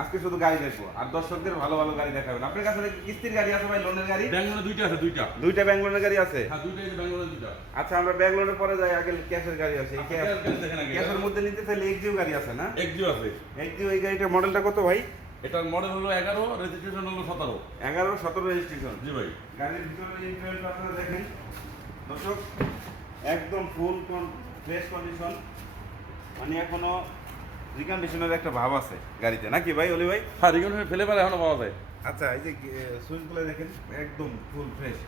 আজকে শুধু গাড়ি দেখবো আর দর্শকদের ভালো ভালো গাড়ি দেখাবেন। আপনার কাছে কি কিস্তির গাড়ি আছে ভাই, লোনের গাড়ি? ব্যাঙ্গলোরে দুইটা আছে, দুইটা। দুইটা ব্যাংক লোনের গাড়ি আছে? হ্যাঁ, দুইটাই ব্যাঙ্গলোরে দুইটা। আচ্ছা, আমরা ব্যাংক লোনের পরে যাই, আগে ক্যাশের গাড়ি আছে। এই ক্যাশ দেখেন আগে। ক্যাশের মধ্যে নিতে চাইলে এক্সিও গাড়ি আছে না? এক্সিও আছে। এক্সিও, এই গাড়িটার মডেলটা কত ভাই? এটার মডেল হলো 11, রেজিস্ট্রেশন হলো 17। 11, 17 রেজিস্ট্রেশন। জি ভাই। গাড়ির ভিতরে ইন্টেরিয়রটা আপনারা দেখেন দর্শক, একদম ফুল ফ্রেশ কন্ডিশন, মানে এখনো রিকন্ডিশনের একটা ভাব আছে গাড়িতে নাকি ভাই অলি ভাই? হ্যাঁ, রিকন্ডিশন ফেলে পারে এখনো পাওয়া যায়। আচ্ছা, এই যে সুইচগুলো দেখেন একদম ফুল ফ্রেশ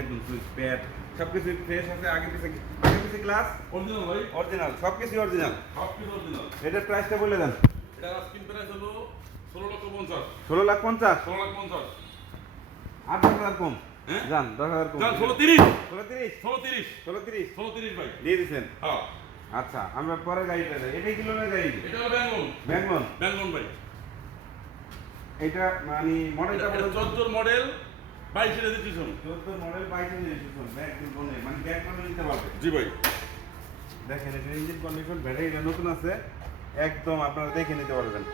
একদম সুইচ প্যাড সবকিছু ফ্রেশ আছে। আগে পিছে গ্লাস অরিজিনাল ভাই, অরিজিনাল, সবকিছু অরিজিনাল। সব কিছু অরিজিনাল। এটার প্রাইসটা বলে দেন। এটা আস্কিং প্রাইস হলো 16,50,000। 16,50,000। 16,50,000। 8,000 কম। হ্যাঁ? যান 10,000 কম। যান 16,30,000। 16,30,000 16,30,000। 16,30,000 16,30,000 ভাই। দিয়ে দিচ্ছেন। হ্যাঁ। আচ্ছা, আমরা পরে গাড়িটা যাই। এটাই কি লোনের গাড়ি? এটা হলো ব্যাঙ্গলোর। ব্যাঙ্গলোর। ব্যাঙ্গলোর ভাই। এটা মানে মডেলটা এটা বলুন। 14 model, 22 registration. 14 model, 22 registration. Bangalore মানে ব্যাঙ্গলোর নিতে পারবে। জি ভাই। দেখেন এটা ইঞ্জিন কন্ডিশন, ব্যাটারিটা নতুন আছে, একদম আপনারা দেখে নিতে পারবেন।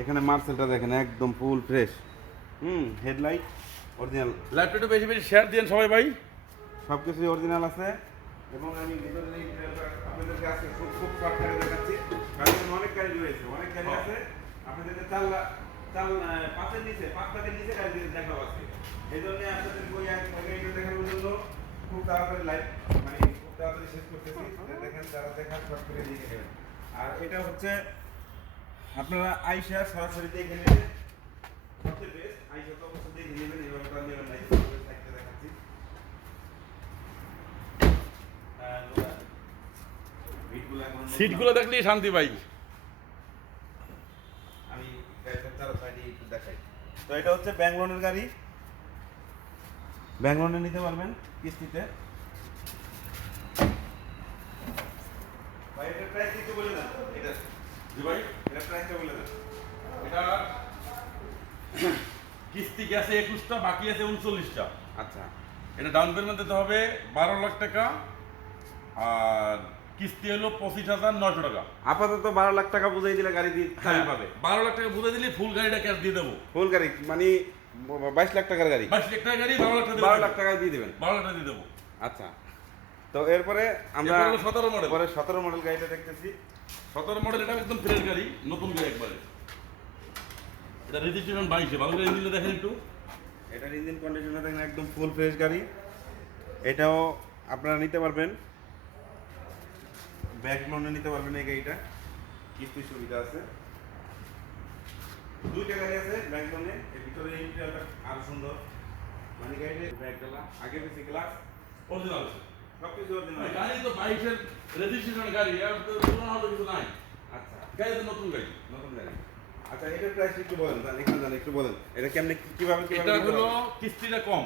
এখানে মার্সেলটা দেখেন একদম ফুল ফ্রেশ। হেডলাইট অরিজিনাল, ল্যাপটপটা বেশি বেশি শেয়ার দিন সবাই ভাই। সব কিছুই অরিজিনাল আছে। এবং আমি ভিতরে এই আপনাদেরকে আজকে খুব খুব শর্ট করে দেখাচ্ছি, কারণ অনেক গাড়ি রয়েছে, অনেক গাড়ি আছে। আপনাদেরকে 5-এর নিচে, 5 লাখের নিচে গাড়ি দেখাবো আজকে। এই জন্য আপনাদের ওই গাড়িটা দেখানোর জন্য খুব তাড়াতাড়ি লাইভ, মানে খুব তাড়াতাড়ি শেষ করতেছি। দেখেন যারা দেখার শর্ট করে দেখে নেবেন। আর এটা হচ্ছে আপনারা আইসা সরাসরি দেখে নেবেন, সবচেয়ে বেস্ট। আইসা তো অবশ্যই দেখে নেবেন, এইভাবে তো নেবেন না। সাইডটা দেখাচ্ছি। সিটগুলো দেখলেই শান্তি ভাই। আমি গাড়িটা চারো সাইডে একটু দেখাই। তো এটা হচ্ছে ব্যাঙ্গলোরের গাড়ি, ব্যাঙ্গলোরে নিতে পারবেন কিস্তিতে। ভাই এটার প্রাইস একটু বলে দেন। এটা জি ভাই। এটার প্রাইসটা বলে দেন। এটা কিস্তি গেছে 21টা, বাকি আছে 39টা। আচ্ছা, এটা ডাউন পেমেন্ট দিতে হবে 12 লাখ টাকা, আর কিস্তি হলো 25,900 টাকা। আপাতত 12 লাখ টাকা বুঝাই দিলে গাড়ি দিয়ে চাবি পাবে। 12 লাখ টাকা বুঝে দিলে ফুল গাড়িটা ক্যাশ দিয়ে দেবো। ফুল গাড়ি মানে 22 লাখ টাকার গাড়ি, 22 লাখ টাকা গাড়ি 12 লাখ টাকা 12 লাখ টাকায় দিয়ে দেবেন। 12 লাখ টাকা দিয়ে দেবো। আচ্ছা, তো এরপরে আমরা এরপর হলো 17 মডেল। পরে 17 মডেল গাড়িটা দেখতেছি। 17 মডেল, এটা একদম ফ্রেশ গাড়ি, নতুন গাড়ি একবারে। এটা রেজিস্ট্রেশন 22-এ। ভালো করে ইঞ্জিনটা দেখেন একটু। এটার ইঞ্জিন কন্ডিশনটা দেখেন একদম ফুল ফ্রেশ গাড়ি। এটাও আপনারা নিতে পারবেন, ব্যাংক লোনে নিতে পারবেন এই গাড়িটা, কিস্তির সুবিধা আছে। দুইটা গাড়ি আছে ব্যাংক লোনে। এর ভিতরে ইন্টেরিয়রটা আরো সুন্দর, মানে গাড়িতে ব্যাক ডালা, আগে পিছে গ্লাস অরিজিনাল। সবকিছু অরিজিনাল। গাড়ি তো 22-এর রেজিস্ট্রেশন গাড়ি, আর তো পুরোনো হবে কিছু নাই। আচ্ছা, গাড়ি তো নতুন গাড়ি। নতুন গাড়ি। আচ্ছা, এটার প্রাইস একটু বলেন, এখানে জান একটু বলেন, এটা কেমনে কিভাবে এটা নিতে হলো পারবেন? কিস্তিটা কম।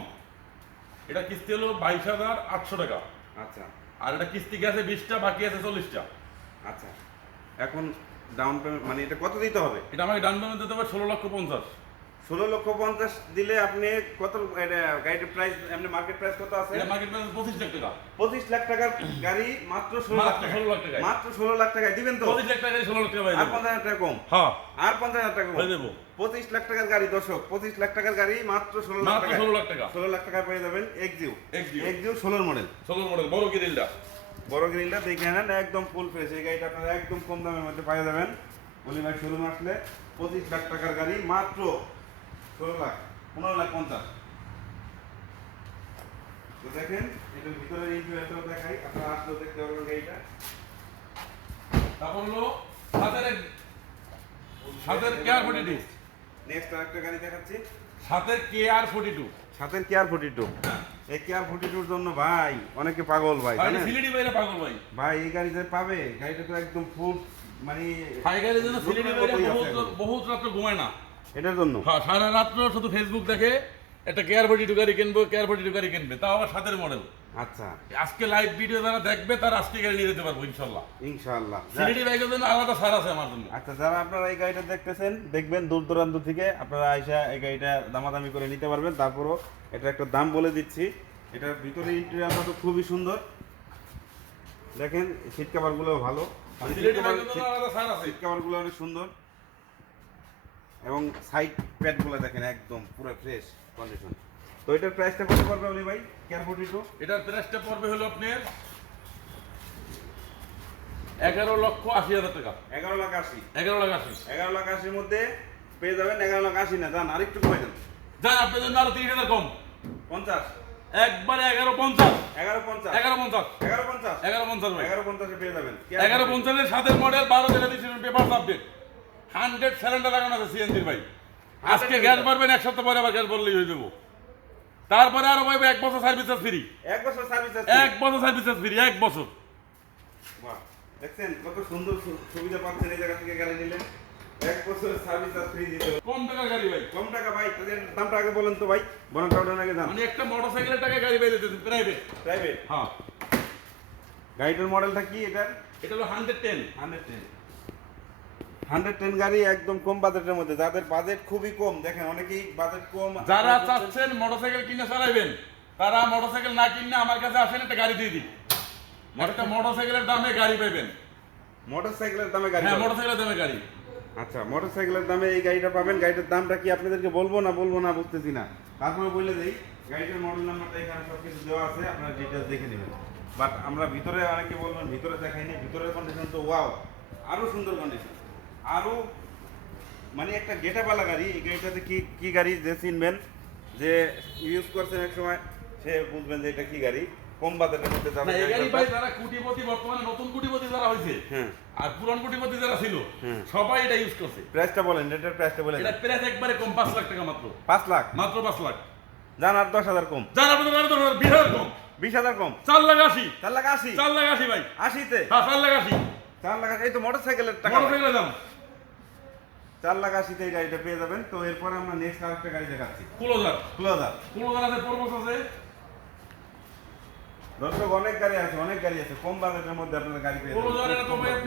এটা কিস্তি হলো 22,800 টাকা, আচ্ছা আর এটা কিস্তি গেছে 20টা, বাকি আছে 40টা। আচ্ছা, এখন ডাউন পেমেন্ট মানে এটা কত দিতে হবে? এটা আমাকে ডাউন পেমেন্ট দিতে হবে 16,50,000। 16,50,000 দিলে আপনি কত, এটা গাড়ির প্রাইস এমনি মার্কেট প্রাইস কত আছে? এটা মার্কেট প্রাইস 25 লাখ টাকা। 25 লাখ টাকার গাড়ি মাত্র 16 লাখ মাত্র টাকা। 16 লাখ টাকায়। মাত্র 16 লাখ টাকায় দিবেন তো? 25 লাখ টাকা গাড়ি 16 লাখ টাকা পাই আর দেবো। 50,000 টাকা কম। হ্যাঁ, আর 50,000 টাকা কম। পাই দেবো। 25 লাখ টাকার গাড়ি দর্শক, 25 লাখ টাকার গাড়ি মাত্র 16 লাখ মাত্র টাকা। 16 লাখ টাকা। 16 লাখ টাকায় পেয়ে যাবেন Axio. Axio. Axio 16 model. 16 model বড় গ্রিলটা। বড় গ্রিলটা দেখে নেন, একদম ফুল ফ্রেশ। এই গাড়িটা আপনারা একদম কম দামের মধ্যে পেয়ে যাবেন। বলি ভাই শোরুম আসলে 25 লাখ টাকার গাড়ি মাত্র 16 লাখ, 15 লাখ 50। তো দেখেন এটার ভিতরের ইন্টেরিয়রটাও দেখাই, আপনারা আসলেও দেখতে পারবেন গাড়িটা। তারপর হলো সাতের কেয়ার 42। নেক্সট আরেকটা গাড়ি দেখাচ্ছি, সাতের কেয়ার 42। সাথের কেয়ার 42। এই কেয়ার 42 জন্য ভাই অনেকে পাগল ভাই, ভাই জানেন? সিলিডি বাইরে পাগল ভাই। ভাই এই গাড়ি যে পাবে, গাড়িটা তো একদম ফুল মানে ভাই গাড়ির জন্য সিলিডি বাইরে নতুনের মতোই আছে বহুত একদম। বহুত রাত্রে ঘুমায় না। এটার জন্য হ্যাঁ, সারা রাত্র শুধু ফেসবুক দেখে একটা কেয়ার 42 গাড়ি কিনবো, কেয়ার 42 গাড়ি কিনবে, তাও আবার সাতের মডেল। আচ্ছা, আজকে লাইভ ভিডিও যারা দেখবে তারা আজকে গাড়ি নিয়ে যেতে পারবো ইনশাল্লাহ। ইনশাআল্লাহ। সিলিডি বাইকের জন্য আলাদা ছাড় আছে আমার জন্য। আচ্ছা, যারা আপনারা এই গাড়িটা দেখতেছেন, দেখবেন দূর দূরান্ত থেকে আপনারা আইসা এই গাড়িটা দামাদামি করে নিতে পারবেন। তারপরও এটা একটা দাম বলে দিচ্ছি। এটার ভিতরে ইন্টেরিয়রটা তো খুবই সুন্দর, দেখেন সিট কভারগুলো ভালো, সিলিডি বাইকের জন্য আলাদা ছাড় আছে। সিট কভারগুলো অনেক সুন্দর। এবং সাইড প্যাডগুলো দেখেন একদম পুরো ফ্রেশ কন্ডিশন। তো এটার প্রাইসটা কত পড়বে অলি ভাই কেয়ার 42? এটার প্রাইসটা পড়বে হলো আপনার 11,80,000 টাকা। 11,80,000। 11,80,000 11,80,000 মধ্যে পেয়ে যাবেন। 11,80,000 না, যান আরেকটু কমে দেন। যান আপনার জন্য আরো 30,000 কম। 50। একবারে 11,50। 11,50। 11,50। 11,50। 11,50 ভাই। 11,50 পেয়ে যাবেন। 11,50 এর সাথে model 12 generation paper update 100 cylinder লাগানো আছে সিএনজির ভাই। আজকে গ্যাস ভরবেন, এক সপ্তাহ পরে আবার গ্যাস ভরলেই হয়ে যাবো। তারপরে আরো ভাই 1 বছর সার্ভিস চার্জ ফ্রি। 1 বছর সার্ভিস আছে। 1 বছর সার্ভিস চার্জ ফ্রি, 1 বছর। বাহ, দেখছেন কত সুন্দর সুবিধা পাচ্ছেন এই জায়গা থেকে গাড়ি নিলেন। 1 বছর সার্ভিস আর ফ্রি দিতে হবে। কম টাকার গাড়ি ভাই। কম টাকা ভাই, তাদের দামটা আগে বলেন তো ভাই। বনাটা ওঠার আগে দাম। মানে একটা মোটরসাইকেলের টাকা গাড়ি বাইরে দিতেছে প্রাইভেট। প্রাইভেট। হ্যাঁ, গাড়িটার মডেলটা কি এটা? এটা হলো 110। 110 গাড়ি একদম কম বাজেটের মধ্যে। যাদের বাজেট খুবই কম, দেখেন অনেকেই বাজেট কম। যারা চাচ্ছেন মোটরসাইকেল কিনে চালাবেন, তারা মোটরসাইকেল না কিনে আমার কাছে আসেন, একটা গাড়ি দিয়ে দিই। একটা মোটরসাইকেলের দামে গাড়ি পাবেন। মোটরসাইকেলের দামে গাড়ি হ্যাঁ, পাবেন। মোটরসাইকেলের দামে গাড়ি। আচ্ছা, মোটরসাইকেলের দামে এই গাড়িটা পাবেন। গাড়িটার দামটা কি আপনাদেরকে বলবো না বুঝতেছি না। তারপরে বলে দেই, গাড়িটার মডেল নাম্বারটা এখানে সব কিছু দেওয়া আছে, আপনারা ডিটেলস দেখে নেবেন। বাট আমরা ভিতরে, অনেকে বলবেন ভিতরে দেখাইনি, ভিতরের কন্ডিশন তো ওয়াও, আরো সুন্দর কন্ডিশন, আরো মানে একটা গেটাপালা গাড়ি। এই গাড়িটাতে কি গাড়ি যে চিনবেন, যে ইউজ করছেন এক সময়, সে বুঝবেন যে এটা কি গাড়ি। কম বাজেটের মধ্যে না, এই গাড়ি ভাই যারা কোটিপতি, বর্তমানে নতুন কোটিপতি যারা হয়েছে, হ্যাঁ, আর পুরান কোটিপতি যারা ছিল, হুম। সবাই এটা ইউজ করছে। প্রাইসটা বলেন, এটার প্রাইসটা বলেন। এটা প্রাইস একবারে কম, 5 লাখ টাকা মাত্র। 5 লাখ, মাত্র 5 লাখ। জান আর 10,000 কম। যারা আপনাদের আরো 20,000 কম। 20,000 কম। 4,80,000। 4,80,000। 4,80,000 ভাই। 80-তে হ্যাঁ, 4,80,000 4,80,000। এই তো মোটরসাইকেলের টাকা। মোটরসাইকেলের দাম। 4,80,000 এই গাড়িটা পেয়ে যাবেন। তো এরপরে আমরা নেক্সট আরেকটা গাড়ি দেখাচ্ছি, ক্লোজার। ক্লোজার। ক্লোজার আছে, পরবস আছে। দর্শক অনেক গাড়ি আছে, কম বাজেটের মধ্যে আপনারা গাড়ি পেয়ে ক্লোজার এটা তো ভাই যাবেন। আপনি